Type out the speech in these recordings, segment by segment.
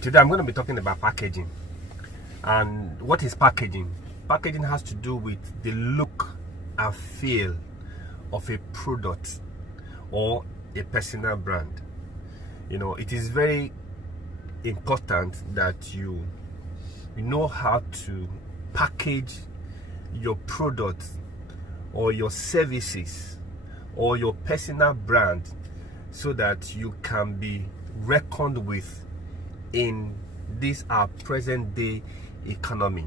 Today I'm going to be talking about packaging. And what is packaging? Packaging has to do with the look and feel of a product or a personal brand. You know, it is very important that you know how to package your product or your services or your personal brand so that you can be reckoned with in this our present day economy.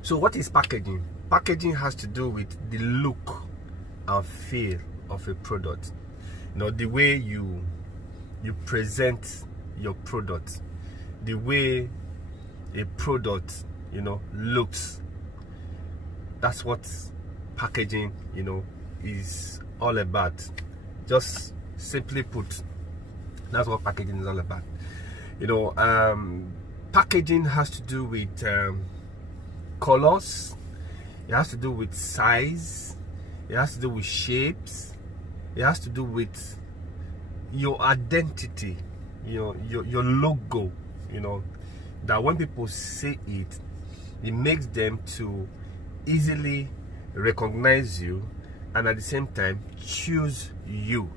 So what is packaging? Packaging has to do with the look and feel of a product. You know, the way you present your product, the way a product, you know, looks. That's what packaging, you know, is all about. Just simply put, that's what packaging is all about. You know, packaging has to do with colors, it has to do with size, it has to do with shapes, it has to do with your identity, you know, your logo, you know, that when people see it, it makes them to easily recognize you and at the same time choose you.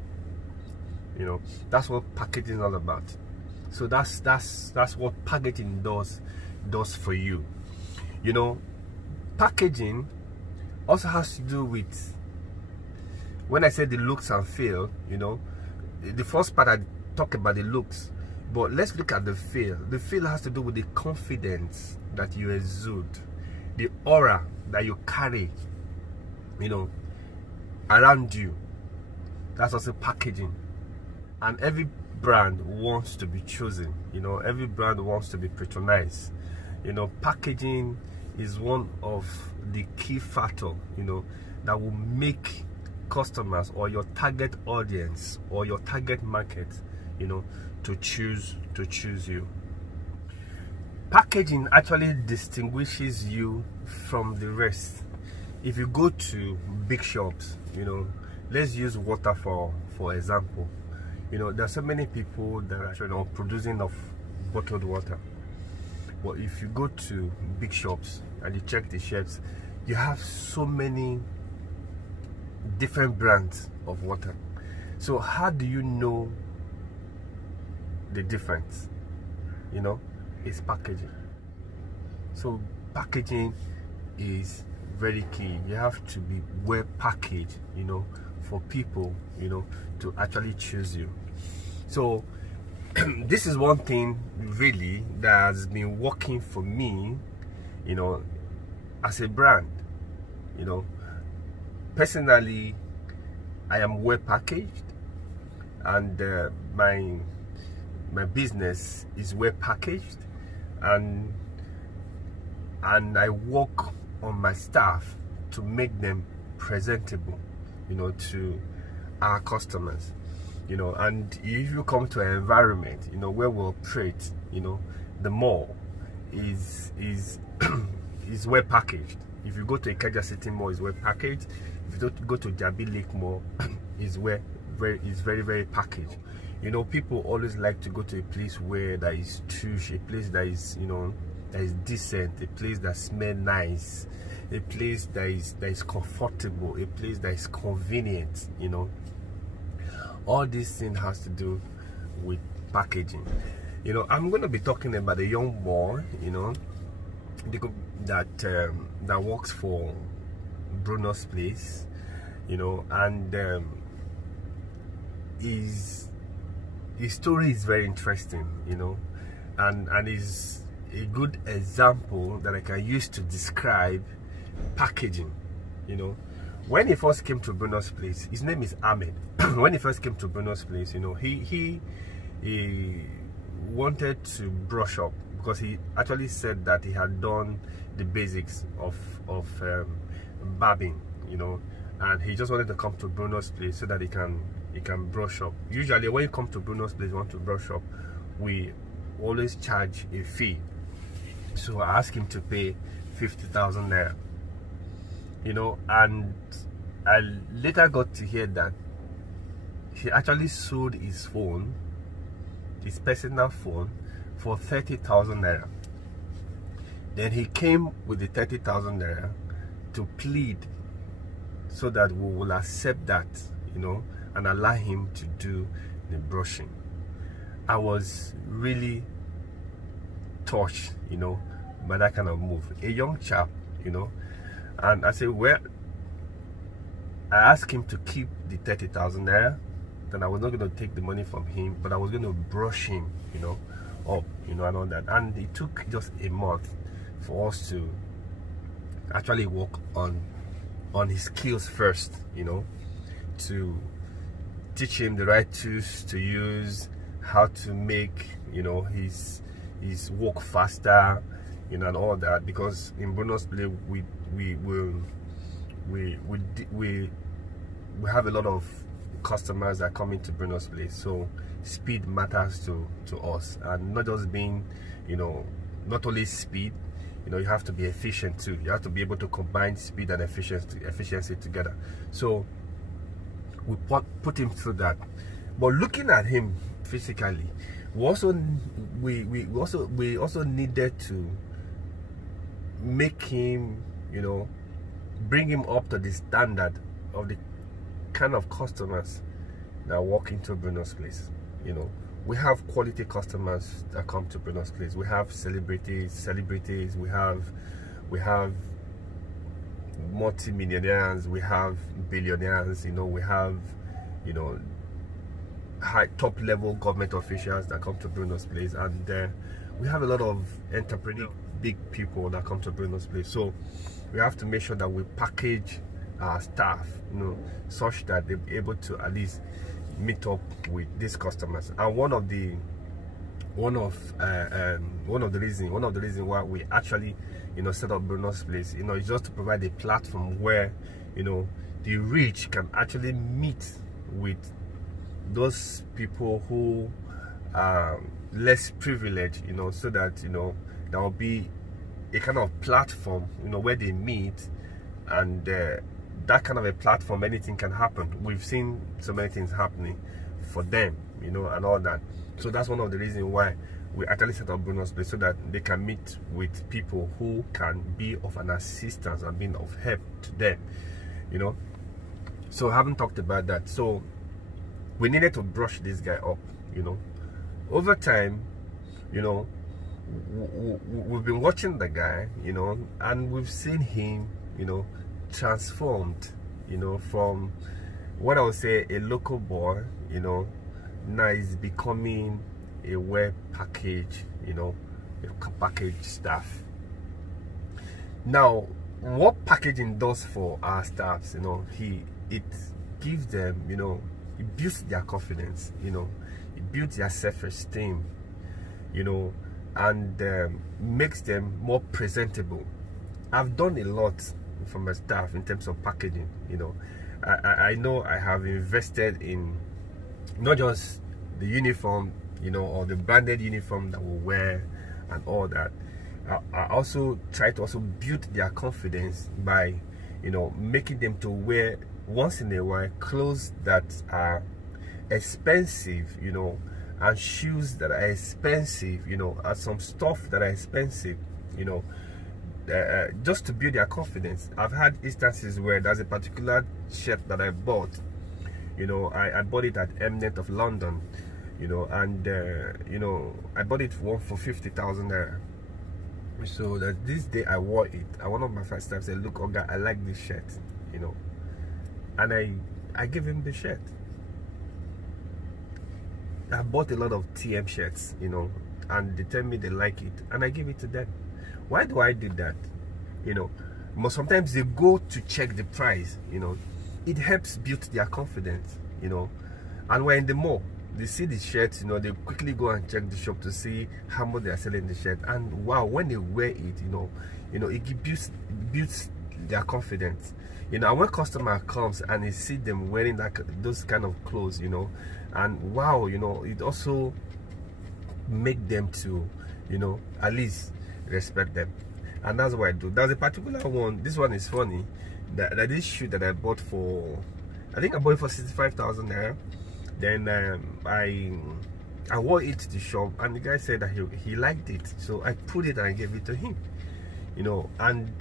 You know, that's what packaging is all about. So that's what packaging does for you. You know, packaging also has to do with, when I say the looks and feel, you know, the first part I talk about the looks, but let's look at the feel. The feel has to do with the confidence that you exude, the aura that you carry, you know, around you. That's also packaging. And every brand wants to be chosen, you know, every brand wants to be patronized. You know, packaging is one of the key factors, you know, that will make customers or your target audience or your target market, you know, to choose you. Packaging actually distinguishes you from the rest. If you go to big shops, you know, let's use water for example. You know, there are so many people that are, you know, producing of bottled water. But if you go to big shops and you check the shelves, you have so many different brands of water. So how do you know the difference? You know, it's packaging. So packaging is very key. You have to be well packaged, you know, for people, you know, to actually choose you. So this is one thing really that has been working for me, you know, as a brand. You know, personally, I am well packaged, and my business is well packaged, and I work on my staff to make them presentable, you know, to our customers. You know, and if you come to an environment, you know, where we operate, you know, the mall is is well packaged. If you go to Ikeja City Mall, is well packaged. If you don't go to Jabi Lake Mall, is very, very packaged. You know, people always like to go to a place where that is tush, a place that is, you know, that is decent, a place that smells nice, a place that is comfortable, a place that is convenient. You know, all this thing has to do with packaging. You know, I'm going to be talking about a young boy, you know, that works for Bruno's Place, you know, and his story is very interesting, you know, and is a good example that I can use to describe packaging. You know, when he first came to Bruno's Place, his name is Ahmed. When he first came to Bruno's Place, you know, he wanted to brush up, because he actually said that he had done the basics of barbing, you know, and he just wanted to come to Bruno's Place so that he can brush up. Usually when you come to Bruno's Place, you want to brush up, we always charge a fee. So I asked him to pay 50,000 naira, you know, and I later got to hear that he actually sold his phone, his personal phone, for 30,000 naira. Then he came with the 30,000 naira to plead so that we will accept that, you know, and allow him to do the brushing. I was really touched, you know, by that kind of move. A young chap, you know, and I said, well, I asked him to keep the 30,000 naira. Then I was not going to take the money from him, but I was going to brush him, you know, up, you know, and all that. And it took just a month for us to actually work on his skills first, you know, to teach him the right tools to use, how to make, you know, his work faster, you know, and all that. Because in Bruno's Place we have a lot of customers that come into Bruno's Place, so speed matters to us, and not just being, you know, not only speed, you know, you have to be efficient too. You have to be able to combine speed and efficiency together. So we put him through that. But looking at him physically, we also needed to make him, you know, bring him up to the standard of the kind of customers that walk into Bruno's Place. You know, we have quality customers that come to Bruno's Place. We have celebrities. We have multi-millionaires. We have billionaires. You know, we have, you know, top level government officials that come to Bruno's Place, and we have a lot of entrepreneur, big people that come to Bruno's Place. So we have to make sure that we package our staff, you know, such that they're able to at least meet up with these customers. And one of the reasons why we actually, you know, set up Bruno's Place, you know, is just to provide a platform where, you know, the rich can actually meet with those people who are less privileged, you know, so that, you know, there will be a kind of platform, you know, where they meet, and that kind of a platform, anything can happen. We've seen so many things happening for them, you know, and all that. So that's one of the reasons why we actually set up Bruno's Place, so that they can meet with people who can be of an assistance and being of help to them, you know. So I haven't talked about that. So we needed to brush this guy up, you know. Over time, you know, we've been watching the guy, you know, and we've seen him, you know, transformed, you know, from what I would say a local boy, you know, now he's becoming a well packaged, you know, a packaged staff. Now, what packaging does for our staffs, you know, it gives them, you know, it builds their confidence, you know, it builds their self-esteem, you know, and makes them more presentable. I've done a lot for my staff in terms of packaging, you know. I know I have invested in not just the uniform, you know, or the branded uniform that we wear and all that. I also try to also build their confidence by, you know, making them to wear once in a while clothes that are expensive, you know, and shoes that are expensive, you know, and some stuff that are expensive, you know, just to build their confidence. I've had instances where there's a particular shirt that I bought, you know, I bought it at Mnet of London, you know, and you know, I bought it for 50,000 naira. So that this day I wore it, and one of my first staff said, "Look, Oga, I like this shirt," you know, and I gave him the shirt. I bought a lot of TM shirts, you know, and they tell me they like it, and I give it to them. Why do I do that? You know, sometimes they go to check the price, you know. It helps build their confidence, you know. And when in the mall, they see the shirts, you know, they quickly go and check the shop to see how much they are selling the shirt. And wow, when they wear it, you know, it builds their confidence. You know, and when customer comes and they see them wearing those kind of clothes, you know, and wow, you know, it also make them to, you know, at least respect them. And that's what I do. There's a particular one, this one is funny, that this shoe that I bought I think I bought it for 65,000 naira. Then I I wore it to the shop, and the guy said that he liked it, so I put it and I gave it to him, you know. And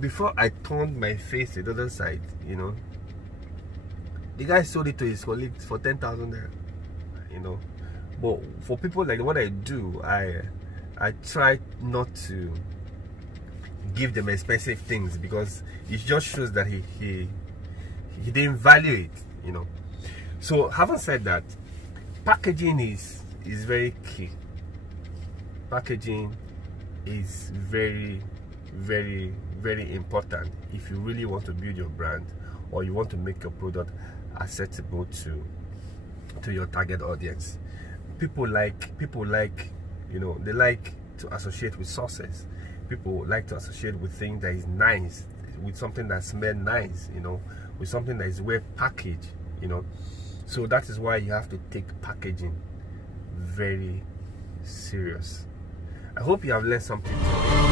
before I turned my face to the other side, you know, the guy sold it to his colleagues for 10,000 naira, you know. But for people like what I do, I try not to give them expensive things, because it just shows that he didn't value it, you know. So having said that, packaging is very key. Packaging is very, very, very important if you really want to build your brand, or you want to make your product accessible to your target audience. People like, you know, they like to associate with sources. People like to associate with things that is nice, with something that smells nice, you know, with something that is well packaged, you know. So that is why you have to take packaging very serious. I hope you have learned something today.